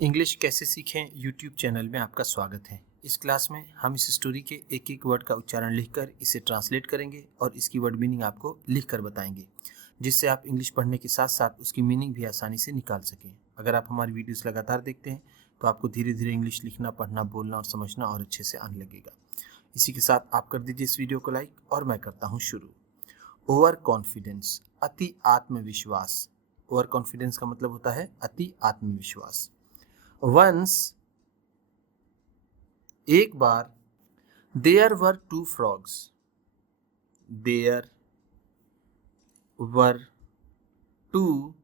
English कैसे सीखें YouTube channel में आपका स्वागत है। इस क्लास में हम इस स्टोरी के एक एक वर्ड का उच्चारण लिखकर इसे ट्रांसलेट करेंगे और इसकी वर्ड मीनिंग आपको लिखकर बताएंगे, जिससे आप इंग्लिश पढ़ने के साथ साथ उसकी मीनिंग भी आसानी से निकाल सकें। अगर आप हमारी वीडियोस लगातार देखते हैं तो आपको धीरे धीरे इंग्लिश लिखना, पढ़ना, बोलना और समझना और अच्छे से आने लगेगा। इसी के साथ आप कर दीजिए इस वीडियो को लाइक और मैं करता हूँ शुरू। ओवर कॉन्फिडेंस, अति आत्मविश्वास। ओवर कॉन्फिडेंस का मतलब होता है अति आत्मविश्वास। वंस, एक बार, there were two frogs. There were two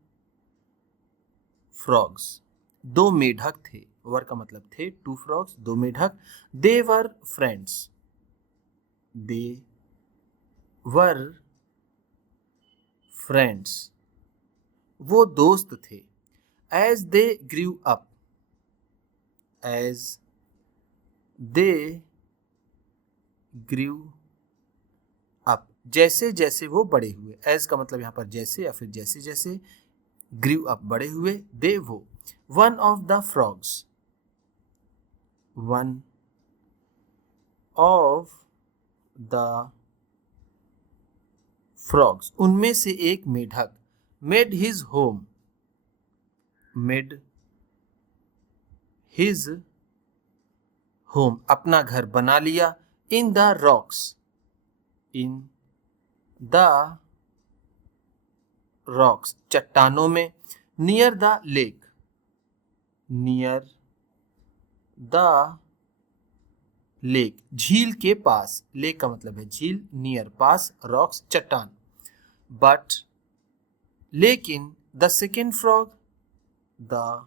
frogs, दो मेढक थे। वर का मतलब थे, टू फ्रॉग्स दो मेढक। दे were friends. They were friends, वो दोस्त थे। As they grew up. As they grew up, जैसे जैसे वो बड़े हुए। एज का मतलब यहाँ पर जैसे या फिर जैसे जैसे, ग्रीव अप बड़े हुए, दे वो। One of the frogs, one of the frogs, उनमें से एक मेढक। Made his home, made his home, अपना घर बना लिया। In the rocks, in the rocks, चट्टानों में। Near the lake, near the lake, झील के पास। लेक का मतलब है झील, नियर पास, रॉक्स चट्टान। बट, लेकिन, the second frog, the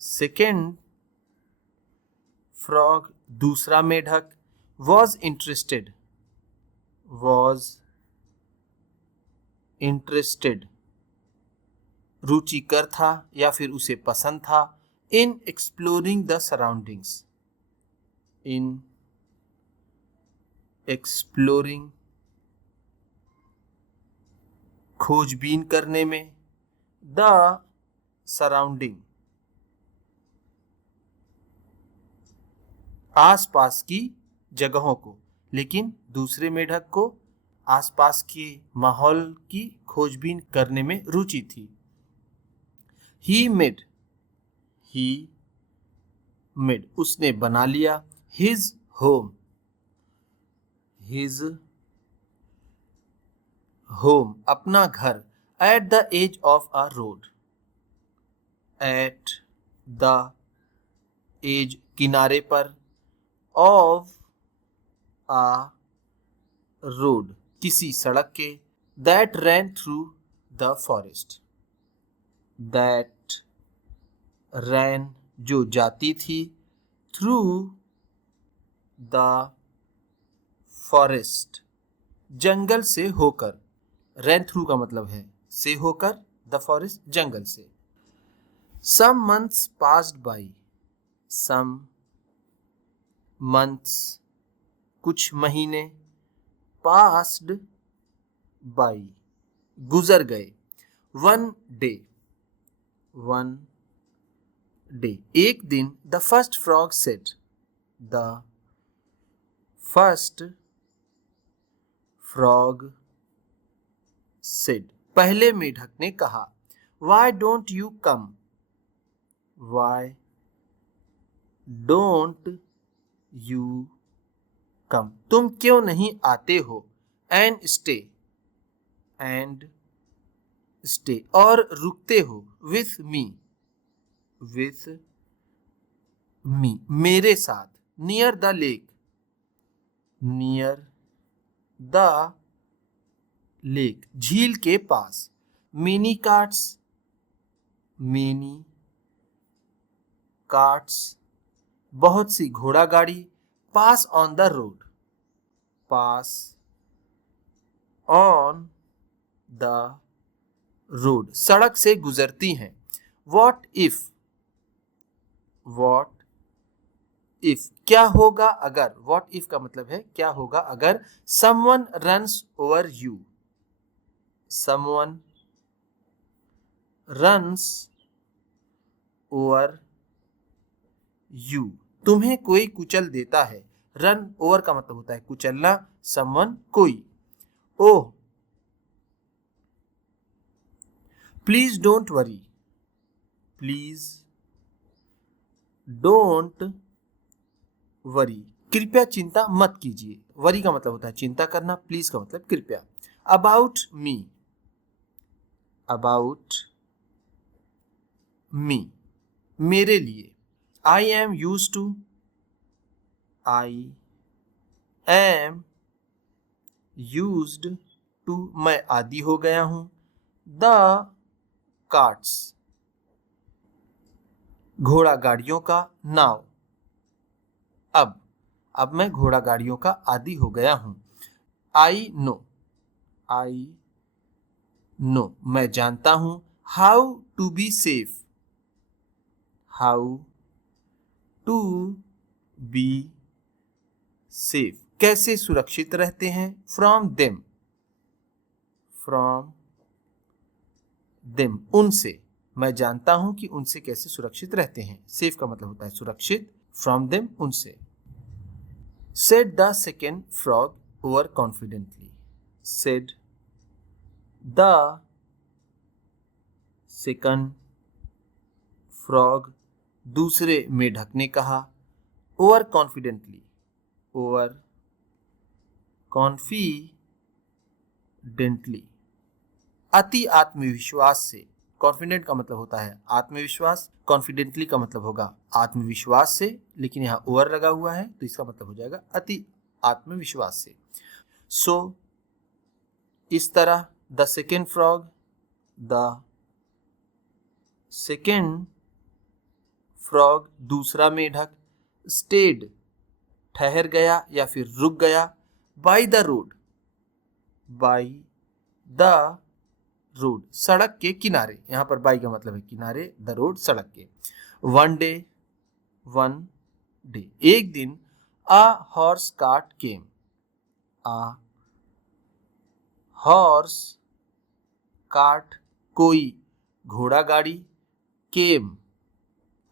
second frog, दूसरा मेढक। वॉज इंटरेस्टेड, वॉज इंटरेस्टेड, रुचिकर था या फिर उसे पसंद था। इन exploring the surroundings, in exploring, खोजबीन करने में। द सराउंडिंग, आसपास की जगहों को। लेकिन दूसरे मेढक को आसपास के माहौल की खोजबीन करने में रुचि थी। ही मेड, ही मेड, उसने बना लिया। हिज होम, हिज होम, अपना घर। At the edge of a road, at the edge, किनारे पर। ऑफ अ रोड, किसी सड़क के। That ran through the forest, that ran, जो जाती थी। थ्रू द फॉरेस्ट, जंगल से होकर। रैन थ्रू का मतलब है से होकर, द फॉरेस्ट जंगल से। Some months passed by, some months, कुछ महीने। पास्ड बाई, गुजर गए। वन डे, वन डे, एक दिन। The first frog said, the first frog said, पहले मेढक ने कहा। Why don't you come, why don't you come, तुम क्यों नहीं आते हो। एंड स्टे, एंड स्टे, और रुकते हो। विथ मी, विथ मी, मेरे साथ। Near the lake, near the lake, झील के पास। मिनी कार्ट्स, मिनी कार्ट्स, बहुत सी घोड़ा गाड़ी। Pass on the road, pass on the road, सड़क से गुजरती हैं। वॉट इफ, वॉट इफ, क्या होगा अगर। वॉट इफ का मतलब है क्या होगा अगर। Someone runs over you, someone runs over you, तुम्हें कोई कुचल देता है। रन ओवर का मतलब होता है कुचलना, समवन कोई। Oh, please don't worry, please don't worry, कृपया चिंता मत कीजिए। वरी का मतलब होता है चिंता करना, प्लीज का मतलब कृपया। अबाउट मी, अबाउट मी, मेरे लिए। I am use to, I am used to, मैं आदी हो गया हूं। द कार्ट्स, घोड़ा गाड़ियों का, नाव, अब मैं घोड़ा गाड़ियों का आदी हो गया हूं। आई नो, आई नो, मैं जानता हूं। How to be safe, how to be safe, कैसे सुरक्षित रहते हैं। फ्रॉम देम, फ्रॉम देम, उनसे, मैं जानता हूं कि उनसे कैसे सुरक्षित रहते हैं। सेफ का मतलब होता है सुरक्षित, फ्रॉम देम, उनसे। Said the second frog over confidently, said the second frog, दूसरे मेढक ने कहा। ओवर कॉन्फिडेंटली, ओवर कॉन्फिडेंटली, अति आत्मविश्वास से। कॉन्फिडेंट का मतलब होता है आत्मविश्वास, कॉन्फिडेंटली का मतलब होगा आत्मविश्वास से, लेकिन यहाँ ओवर लगा हुआ है तो इसका मतलब हो जाएगा अति आत्मविश्वास से। सो इस तरह the second frog, the second frog, दूसरा मेढक, स्टेड, ठहर गया या फिर रुक गया। By the road, by the road, सड़क के किनारे। यहां पर बाई का मतलब है किनारे, द रोड सड़क के। वन डे, वन डे, एक दिन। A horse cart came, a horse cart, कोई घोड़ा गाड़ी, केम,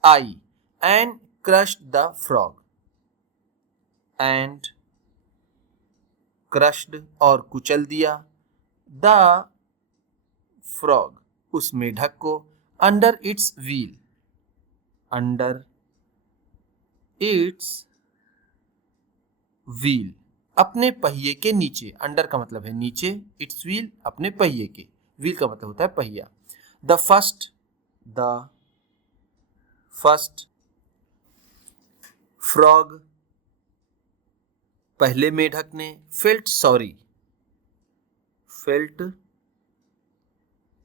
आई, and crushed the frog, and crushed, और कुचल दिया। द फ्रॉग, उस मेढक को। Under its wheel, under its wheel, अपने पहिए के नीचे। अंडर का मतलब है नीचे, इट्स व्हील अपने पहिए के, व्हील का मतलब होता है पहिया। द फर्स्ट फ्रॉग, पहले मेढक ने। फेल्ट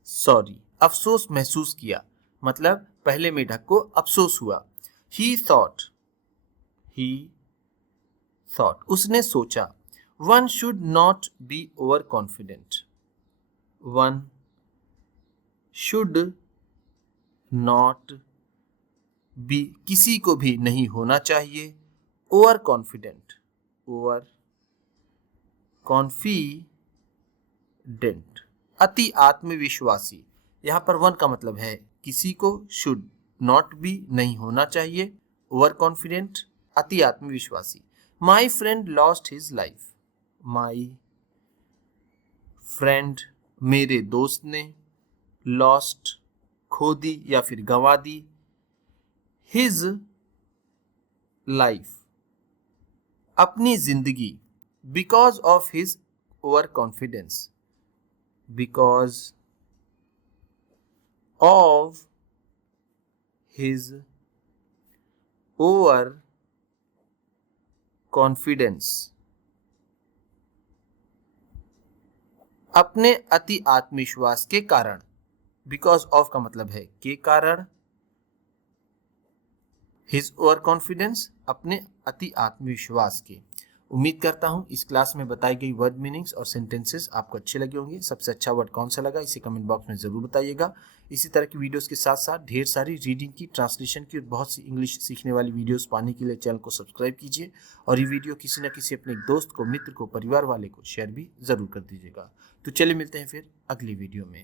सॉरी, अफसोस महसूस किया, मतलब पहले मेढक को अफसोस हुआ। ही थॉट, उसने सोचा। One should not be over confident, one should not be, किसी को भी नहीं होना चाहिए। ओवर कॉन्फिडेंट, ओवर कॉन्फिडेंट, अति आत्मविश्वासी। यहां पर वन का मतलब है किसी को, शुड नॉट बी नहीं होना चाहिए, ओवर कॉन्फिडेंट अति आत्मविश्वासी। My friend lost his life, my friend मेरे दोस्त ने, लॉस्ट खो दी या फिर गंवा दी, हिज लाइफ अपनी जिंदगी, because of his over confidence, because of his over confidence, अपने अति आत्मविश्वास के कारण। बिकॉज ऑफ का मतलब है के कारण, हिज ओवर कॉन्फिडेंस अपने अति आत्मविश्वास के। उम्मीद करता हूं इस क्लास में बताई गई वर्ड मीनिंग्स और सेंटेंसेस आपको अच्छे लगे होंगे। सबसे अच्छा वर्ड कौन सा लगा इसे कमेंट बॉक्स में जरूर बताइएगा। इसी तरह की वीडियोस के साथ साथ ढेर सारी रीडिंग की, ट्रांसलेशन की और बहुत सी इंग्लिश सीखने वाली वीडियोस पाने के लिए चैनल को सब्सक्राइब कीजिए और ये वीडियो किसी न किसी अपने दोस्त को, मित्र को, परिवार वाले को शेयर भी जरूर कर दीजिएगा। तो चलिए मिलते हैं फिर अगली वीडियो में।